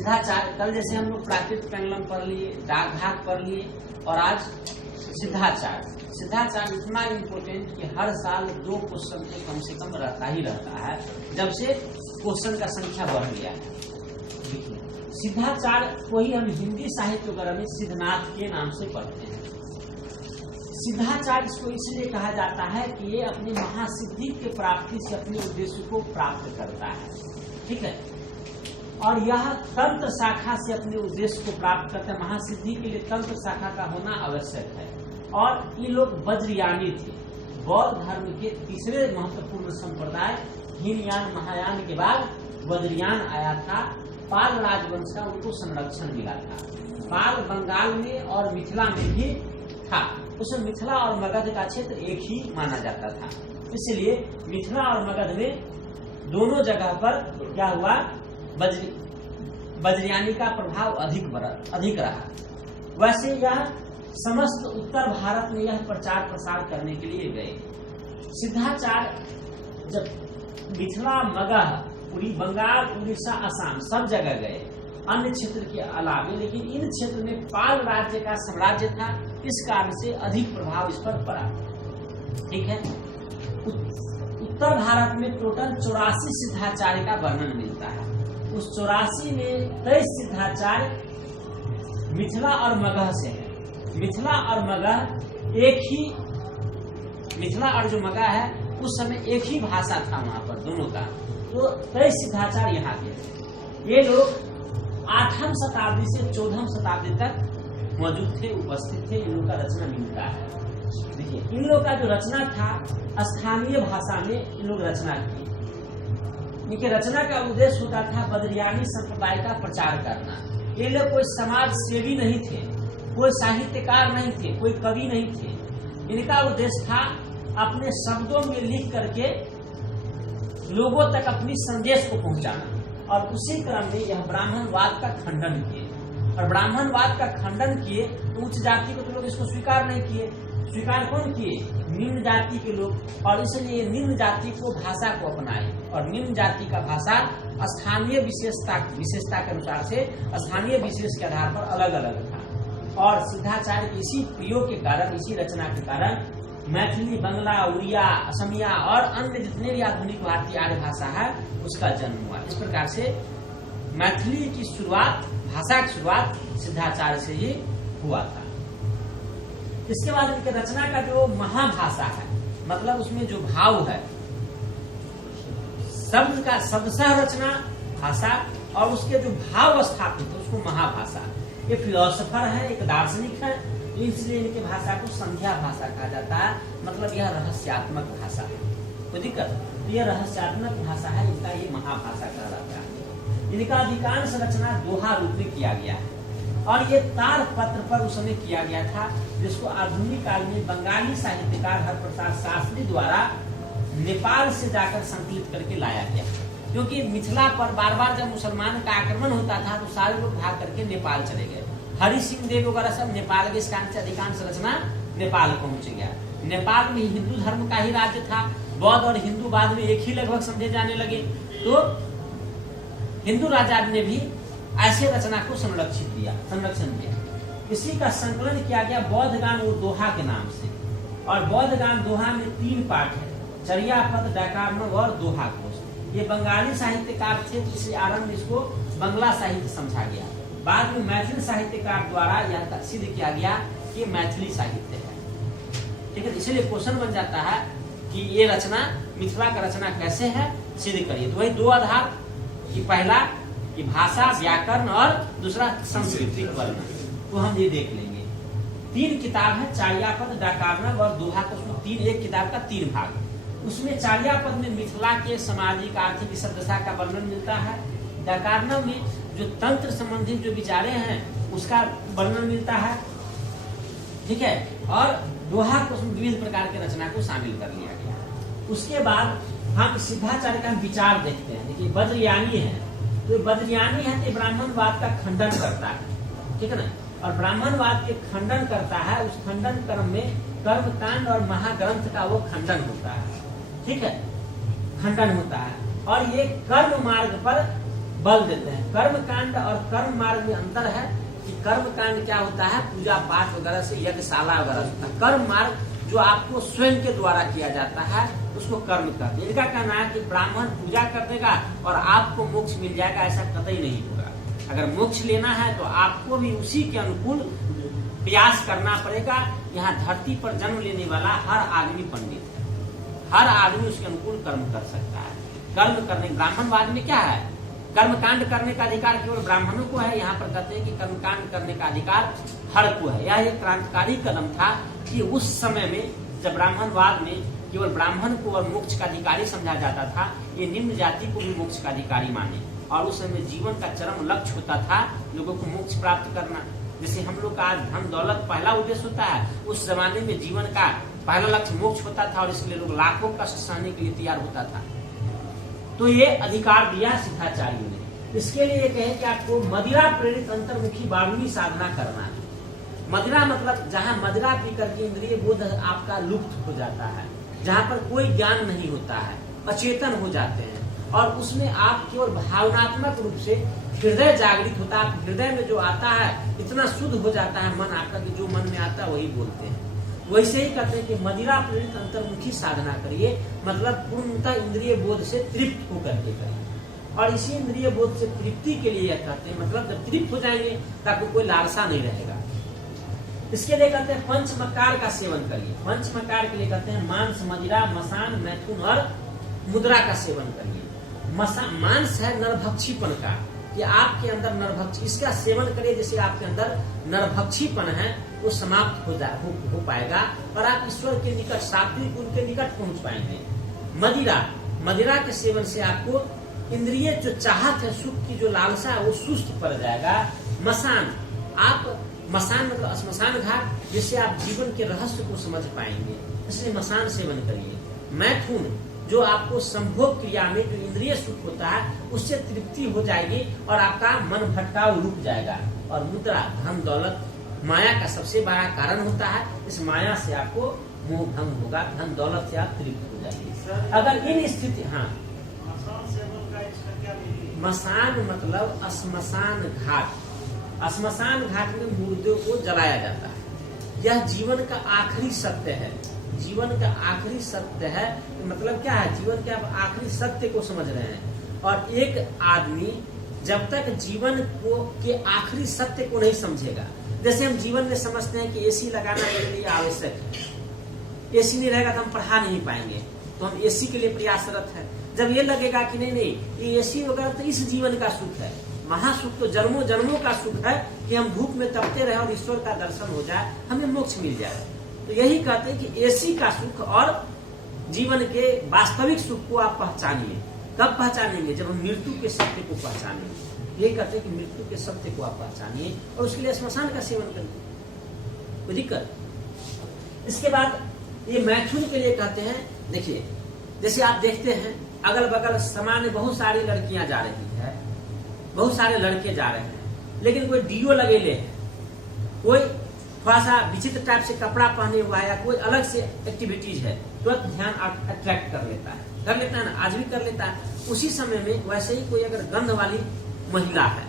सिद्धाचार्य, कल जैसे हम लोग प्राकृत पेंडुलम पढ़ लिए, डाक भाग पढ़ लिए, और आज सिद्धाचार्य। सिद्धाचार्य इतना इम्पोर्टेंट कि हर साल 2 क्वेश्चन तो कम से कम रहता ही रहता है, जब से क्वेश्चन का संख्या बढ़ गया है। सिद्धाचार्य को ही हम हिंदी साहित्य वगैरह में सिद्धनाथ के नाम से पढ़ते हैं। सिद्धाचार्य इसको इसलिए कहा जाता है कि ये अपनी महासिद्धि के प्राप्ति से अपने उद्देश्य को प्राप्त करता है, ठीक है। और यह तंत्र शाखा से अपने उद्देश्य को प्राप्त करता है। महासिद्धि के लिए तंत्र शाखा का होना आवश्यक है। और ये लोग वज्रयानी थे। बौद्ध धर्म के तीसरे महत्वपूर्ण संप्रदाय हीनयान महायान के बाद वज्रयान आया था। पाल राजवंश का उनको संरक्षण मिला था। पाल बंगाल में और मिथिला में भी था। उसमें मिथिला और मगध का क्षेत्र एक ही माना जाता था, इसलिए मिथिला और मगध में दोनों जगह पर क्या हुआ, वज्रयानी का प्रभाव अधिक रहा। वैसे यह समस्त उत्तर भारत में यह प्रचार प्रसार करने के लिए गए। सिद्धाचार्य जब मिथिला, मगध, पूरी बंगाल, उड़ीसा, असम सब जगह गए, अन्य क्षेत्र के अलावे, लेकिन इन क्षेत्र में पाल राज्य का साम्राज्य था, इस कारण से अधिक प्रभाव इस पर पड़ा, ठीक है। उत्तर भारत में टोटल 84 सिद्धाचार्य का वर्णन मिलता है। उस 84 में 23 सिद्धाचार्य मिथिला और मगध से है। मिथिला और मगध एक ही, मिथिला और जो मगध है उस समय एक ही भाषा था वहां पर दोनों का। तो 23 सिद्धाचार्य यहाँ के। ये लोग 8वीं शताब्दी से 14वीं शताब्दी तक मौजूद थे, उपस्थित थे। इन लोग का रचना मिलता है। देखिए, इन लोग का जो रचना था स्थानीय भाषा में इन लोग रचना की। इनके रचना का उद्देश्य होता था वज्रयानी संप्रदाय का प्रचार करना। ये लोग कोई समाज सेवी नहीं थे, कोई साहित्यकार नहीं थे, कोई कवि नहीं थे। इनका उद्देश्य था अपने शब्दों में लिख करके लोगों तक अपनी संदेश को पहुंचाना। और उसी क्रम में यह ब्राह्मणवाद का खंडन किए। और ब्राह्मणवाद का खंडन किए तो उच्च जाति को तो लोग इसको स्वीकार नहीं किए। स्वीकार कौन किए? निम्न जाति के लोग। और इसलिए निम्न जाति को भाषा को अपनाए। और निम्न जाति का भाषा स्थानीय विशेषता के अनुसार से स्थानीय विशेष के आधार पर अलग अलग था। और सिद्धाचार्य की इसी प्रयोग के कारण, इसी रचना के कारण मैथिली, बंगला, उड़िया, असमिया और अन्य जितने भी आधुनिक भारतीय आर्य भाषा है उसका जन्म हुआ। इस प्रकार से मैथिली की शुरुआत, भाषा की शुरुआत सिद्धाचार्य से ही हुआ था। इसके बाद इनके रचना का जो महाभाषा है, मतलब उसमें जो भाव है, शब्द का शब्दशः रचना भाषा और उसके जो भाव स्थापित है उसको महाभाषा। ये फिलोसोफर है, एक दार्शनिक है, इसलिए इनके भाषा को संध्या भाषा कहा जाता है। मतलब यह रहस्यात्मक भाषा है। कोई दिक्कत? यह रहस्यात्मक भाषा है, इनका ये महाभाषा कहलाता है। इनका अधिकांश रचना दोहा रूप में किया गया है। और ये तार पत्र पर उस समय किया गया था, जिसको आधुनिक काल में बंगाली साहित्यकार हरप्रसाद शास्त्री द्वारा नेपाल से जाकर संकलित करके लाया गया। क्योंकि मिथिला पर बार बार जब मुसलमान का आक्रमण होता था तो सारे लोग भाग करके नेपाल चले गए। हरि सिंह देव वगैरह सब नेपाल के, इस कारण से अधिकांश रचना नेपाल पहुंच गया। नेपाल में हिंदू धर्म का ही राज्य था। बौद्ध और हिंदू बाद में एक ही लगभग समझे जाने लगे। तो हिंदू राजा ने भी ऐसे रचना को संरक्षण दिया। इसी का संकलन किया गया बौद्ध गान और दोहा के नाम से। और बौद्ध गान दोहा में 3 पाठ है, चर्यापद, डैकार्णव और दोहा कोश। ये बंगाली साहित्यकार थे, इसलिए आरंभ में इसको बंगला साहित्य समझा गया। बाद में मैथिली साहित्यकार द्वारा यह सिद्ध किया गया कि मैथिली साहित्य है, ठीक है। इसलिए क्वेश्चन बन जाता है कि ये रचना, मिथिला का रचना कैसे है, सिद्ध करिए। तो वही 2 आधार कि पहला कि भाषा, व्याकरण और दूसरा सांस्कृतिक वर्णन, तो हम ये देख लेंगे। 3 किताब है, चार्यापद, डैकार्णव और दोहा कोश। एक किताब का 3 भाग। उसमें चार्यापद में मिथिला के सामाजिक, आर्थिक सभ्यता का वर्णन मिलता है। डैकार्णव में जो तंत्र संबंधी जो विचारे हैं उसका वर्णन मिलता है, ठीक है। और दोहा को विविध प्रकार के रचना को शामिल कर लिया गया। उसके बाद हम सिद्धाचार्य का विचार देखते हैं। देखिए, वज्रयानी है, तो वज्रयानी है तो ब्राह्मणवाद का खंडन करता है, ठीक है ना। और ब्राह्मणवाद के खंडन करता है, उस खंडन क्रम में कर्मकांड और महाग्रंथ का वो खंडन होता है, ठीक है, खंडन होता है। और ये कर्म मार्ग पर बल देते हैं। कर्म कांड और कर्म मार्ग में अंतर है कि कर्म कांड क्या होता है, पूजा पाठ वगैरह से, यज्ञशाला वगैरह होता है। कर्म मार्ग जो आपको स्वयं के द्वारा किया जाता है उसको कर्म कहते हैं। इनका कहना है कि ब्राह्मण पूजा कर देगा और आपको मोक्ष मिल जाएगा, ऐसा कतई नहीं होगा। अगर मोक्ष लेना है तो आपको भी उसी के अनुकूल प्रयास करना पड़ेगा। यहाँ धरती पर जन्म लेने वाला हर आदमी पंडित है, हर आदमी उसके अनुकूल कर्म कर सकता है। कर्म करने, ब्राह्मणवाद में क्या है, कर्मकांड करने का अधिकार केवल ब्राह्मणों को है। यहाँ पर कहते हैं कि कर्मकांड करने का अधिकार हर को है। यह एक क्रांतिकारी कदम था कि उस समय में जब ब्राह्मणवाद में केवल ब्राह्मण को और मोक्ष का अधिकारी समझा जाता था, ये निम्न जाति को भी मोक्ष का अधिकारी माने। और उस समय जीवन का चरम लक्ष्य होता था लोगों को मोक्ष प्राप्त करना। जैसे हम लोग का आज धन दौलत पहला उद्देश्य होता है, उस जमाने में जीवन का पहला लक्ष्य मोक्ष होता था और इसके लिए लोग लाखों कष्ट सहने के लिए तैयार होता था। तो ये अधिकार दिया सिद्धाचार्यों ने। इसके लिए कहे कि आपको मदिरा प्रेरित अंतर्मुखी बारूणी साधना करना है। मदिरा मतलब जहाँ मदिरा पी करके इंद्रिय बोध आपका लुप्त हो जाता है, जहाँ पर कोई ज्ञान नहीं होता है, अचेतन हो जाते हैं और उसमें आप केवल भावनात्मक रूप से हृदय जागृत होता है। आप हृदय में जो आता है इतना शुद्ध हो जाता है मन आपका कि जो मन में आता है वही बोलते हैं। वैसे ही कहते हैं कि मदिरा प्रेरित अंतर्मुखी साधना करिए, मतलब पूर्णतः इंद्रिय बोध से तृप्त होकर के करिए। और इसी इंद्रिय बोध से तृप्ति के लिए कहते हैं, मतलब जब तृप्त हो जाएंगे तो आपको कोई लालसा नहीं रहेगा। इसके लिए कहते हैं पंचमकार का सेवन करिए। पंचमकार के लिए कहते हैं मांस, मदिरा, मसान, मैथुन और मुद्रा का सेवन करिए। मांस है नरभक्षीपन का, कि आपके अंदर नरभक्षी, इसका सेवन करिए जैसे आपके अंदर नरभक्षीपन है वो समाप्त हो पाएगा और आप ईश्वर के निकट, सात्विक गुण के निकट पहुंच पाएंगे। मदिरा के सेवन से आपको इंद्रिय जो चाहत है, सुख की जो लालसा है वो सुस्त पड़ जाएगा। मसान मतलब श्मशान घाट, जिससे आप जीवन के रहस्य को समझ पाएंगे, इसलिए मसान सेवन करिए। मैथुन जो आपको संभोग क्रिया में जो इंद्रिय सुख होता है उससे तृप्ति हो जाएगी और आपका मन भटकाव रुक जाएगा। और मुद्रा धन दौलत माया का सबसे बड़ा कारण होता है, इस माया से आपको मोह भंग होगा, धन दौलत से आप तृप्त हो जाएंगे। अगर इन स्थिति, हाँ, मसान मतलब श्मशान घाट, श्मशान घाट में मुर्दों को जलाया जाता है। यह जीवन का आखिरी सत्य है, जीवन का आखिरी सत्य है। मतलब क्या है, जीवन के आप आखिरी सत्य को समझ रहे हैं। और एक आदमी जब तक जीवन को के आखिरी सत्य को नहीं समझेगा, जैसे हम जीवन में समझते हैं कि एसी लगाना मेरे लिए आवश्यक है, एसी नहीं रहेगा तो हम पढ़ा नहीं पाएंगे, तो हम एसी के लिए प्रयासरत है। जब ये लगेगा कि नहीं ये एसी वगैरह तो इस जीवन का सुख है, महासुख तो जन्मों जन्मों का सुख है कि हम धूप में तपते रहे और ईश्वर का दर्शन हो जाए, हमें मोक्ष मिल जाए। तो यही कहते हैं कि एसी का सुख और जीवन के वास्तविक सुख को आप पहचानिए। कब पहचानेंगे, जब हम मृत्यु के सत्य को पहचानेंगे। ये कहते हैं कि मृत्यु के सत्य को आप पहचानिए और उसके लिए श्मशान का सेवन करिए, कोई दिक्कत। इसके बाद ये मैथुन के लिए कहते हैं, देखिए जैसे आप देखते हैं अगल बगल समाज में बहुत सारी लड़कियां जा रही है, बहुत सारे लड़के जा रहे हैं, लेकिन कोई डीओ लगेले है, कोई थोड़ा सा विचित्र टाइप से कपड़ा पहने हुआ है या कोई अलग से एक्टिविटीज है, तुरंत ध्यान अट्रैक्ट कर लेता है ना, आज भी कर लेता है। उसी समय में वैसे ही कोई अगर गंध वाली महिला है,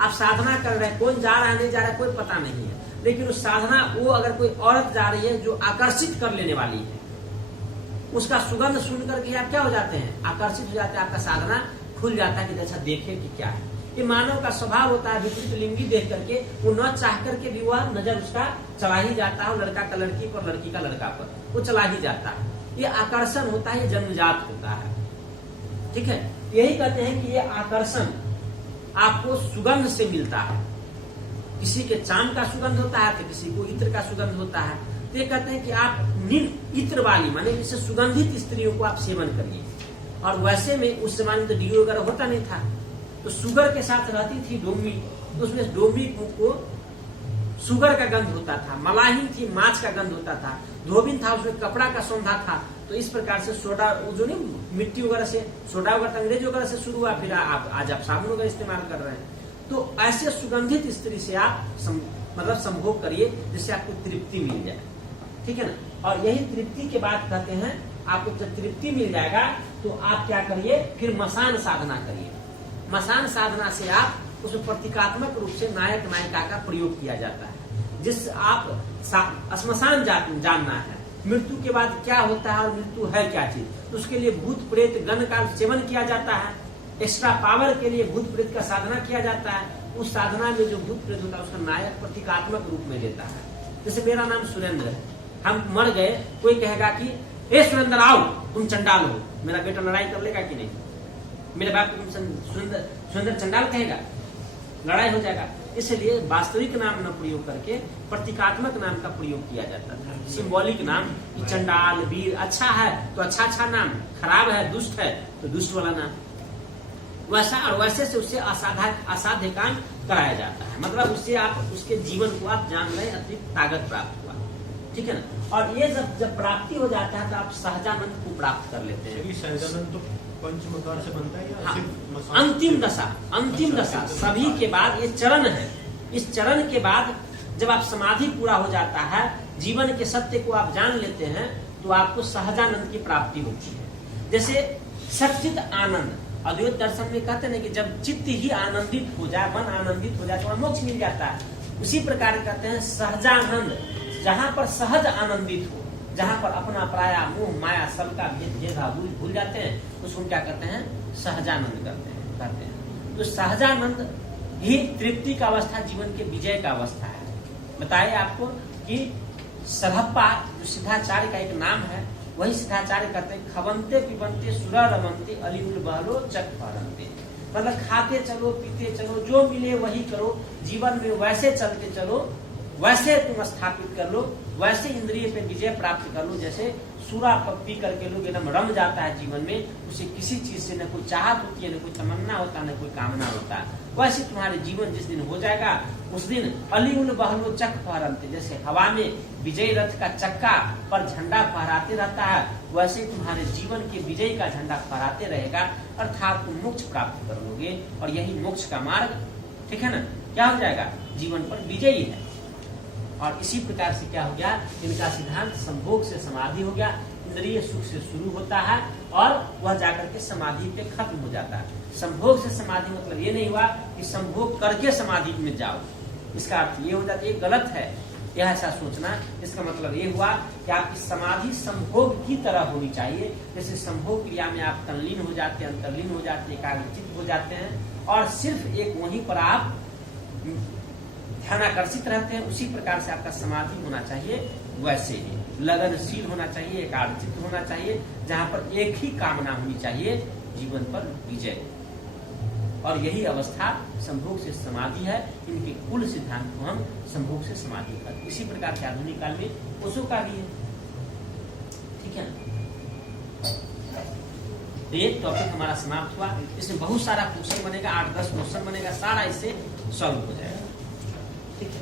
आप साधना कर रहे हैं, कौन जा रहा है नहीं जा रहा है कोई पता नहीं है, लेकिन उस साधना वो अगर कोई औरत जा रही है जो आकर्षित कर लेने वाली है, उसका सुगंध सुन करके आप क्या हो जाते हैं, आकर्षित हो जाते हैं, आपका साधना खुल जाता है कि अच्छा देखे कि क्या है। ये मानव का स्वभाव होता है, विपरीत लिंगी देख करके वो न चाह करके भी वह नजर उसका चला ही जाता है, लड़का का लड़की पर, लड़की का लड़का पर, वो चला ही जाता है। ये आकर्षण होता है, ये जन्मजात होता है, ठीक है। यही कहते हैं कि ये आकर्षण आपको सुगंध से मिलता है, किसी के चाम का सुगंध होता है तो किसी को इत्र का सुगंध होता है। तो ये कहते हैं कि आप इत्र वाली माने इससे सुगंधित स्त्रियों को आप सेवन करिए। और वैसे में उस जमाने में तो डीओ वगैरह होता नहीं था, तो शुगर के साथ रहती थी डोमी, तो उसमें डोमी को शुगर का गंध होता था, मलाही थी माछ का गंध होता था, धोबिन था उसमें कपड़ा का सौंधा था। तो इस प्रकार से सोडा, जो नहीं मिट्टी वगैरह से सोडा वगैरह अंग्रेज वगैरह से शुरू हुआ, फिर आज आप साबुन वगैरह इस्तेमाल कर रहे हैं। तो ऐसे सुगंधित स्त्री से आप मतलब संभोग करिए जिससे आपको तृप्ति मिल जाए, ठीक है ना। और यही तृप्ति के बाद कहते हैं आपको जब तृप्ति मिल जाएगा तो आप क्या करिए, फिर मसान साधना करिए। स्मशान साधना से आप उसमें प्रतीकात्मक रूप से नायक नायिका का प्रयोग किया जाता है। जिस आप स्मशान जानना है, मृत्यु के बाद क्या होता है और मृत्यु है क्या चीज, तो उसके लिए भूत प्रेत गण का सेवन किया जाता है। एक्स्ट्रा पावर के लिए भूत प्रेत का साधना किया जाता है। उस साधना में जो भूत प्रेत होता है उसका नायक प्रतीकात्मक रूप में लेता है। जैसे मेरा नाम सुरेंद्र है, हम मर गए, कोई कहेगा कि ए सुरेंद्र आओ, तुम चंडाल हो, मेरा बेटा लड़ाई कर लेगा कि नहीं? मेरे बाप को तुम सुरेंद्र चंडाल कहेगा, लड़ाई हो जाएगा। इसलिए वास्तविक नाम न प्रयोग करके प्रतीकात्मक नाम का प्रयोग किया जाता था। सिंबॉलिक नाम कि चंडाल वीर, अच्छा है तो अच्छा नाम, खराब है दुष्ट है तो दुष्ट वाला नाम, वैसा और वैसे से उससे असाध्य काम कराया जाता है। मतलब उससे आप उसके जीवन को आप जान रहे, अतिरिक्त ताकत प्राप्त हुआ, ठीक है ना। और ये जब प्राप्ति हो जाता है तो आप सहजानंद को प्राप्त कर लेते हैं। सहजानंद तो पंचमकार से बनता है या सिर्फ अंतिम दशा सभी के बाद ये चरण है। इस चरण के बाद जब आप समाधि पूरा हो जाता है, जीवन के सत्य को आप जान लेते हैं, तो आपको सहजानंद की प्राप्ति होती है। जैसे सच्चित आनंद अद्वैत दर्शन में कहते हैं कि जब चित्त ही आनंदित हो जाए, मन आनंदित हो जाए तो मोक्ष मिल जाता है। उसी प्रकार कहते हैं सहजानंद, जहाँ पर सहज आनंदित हो, जहाँ पर अपना पराया मोह माया सबका भेद भूल जाते हैं, उसको क्या करते हैं? सहजानंद कहते हैं। तो सहजानंद ही तृप्ति का अवस्था, जीवन के विजय का अवस्था है। बताइए आपको कि सधप्पा जो सिद्धाचार्य का एक नाम है, वही सिद्धाचार्य कहते हैं खबंते पिबंते सुरा रमंते अलिउल बहलो चक फरंते। मतलब खाते चलो पीते चलो, जो मिले वही करो, जीवन में वैसे चलते चलो, वैसे तुम स्थापित कर लो, वैसे इंद्रिय पे विजय प्राप्त कर लो। जैसे सूरा पी करके लोग एकदम रम जाता है जीवन में, उसे किसी चीज से न कोई चाहत होती है, न कोई तमन्ना होता है, न कोई कामना होता है। वैसे तुम्हारे जीवन जिस दिन हो जाएगा, उस दिन अलिउल बहलो चक फहरते, जैसे हवा में विजय रथ का चक्का पर झंडा फहराते रहता है, वैसे तुम्हारे जीवन के विजय का झंडा फहराते रहेगा, अर्थात तुम मोक्ष प्राप्त कर लोगे। और यही मोक्ष का मार्ग, ठीक है ना, क्या हो जाएगा? जीवन पर विजयी है। और इसी प्रकार से क्या हो गया? इनका सिद्धांत संभोग से समाधि हो गया। इंद्रिय सुख से शुरू होता है और वह जाकर के समाधि पे खत्म हो जाता है। संभोग से समाधि मतलब ये नहीं हुआ कि संभोग करके समाधि में जाओ, इसका अर्थ ये हो जाता है, ये गलत है यह ऐसा सोचना। इसका मतलब ये हुआ कि आपकी समाधि संभोग की तरह होनी चाहिए। जैसे संभोग क्रिया में आप तल्लीन हो जाते हैं, अंतर्लीन हो जाते हैं, एकाग्रचित्त हो जाते हैं और सिर्फ एक वहीं पर आप ध्यानाकर्षित रहते हैं, उसी प्रकार से आपका समाधि होना चाहिए। वैसे ही लगनशील होना चाहिए, एकाग्रचित्त होना चाहिए, जहाँ पर एक ही कामना होनी चाहिए, जीवन पर विजय। और यही अवस्था संभोग से समाधि है। इनके कुल सिद्धांत को हम संभोग से समाधि करते। इसी प्रकार से आधुनिक काल में ओशो का भी है, ठीक है ना। तो ये टॉपिक हमारा समाप्त हुआ। इसमें बहुत सारा क्वेश्चन बनेगा, 8-10 क्वेश्चन बनेगा, सारा इससे सॉल्व हो जाएगा, ठीक है।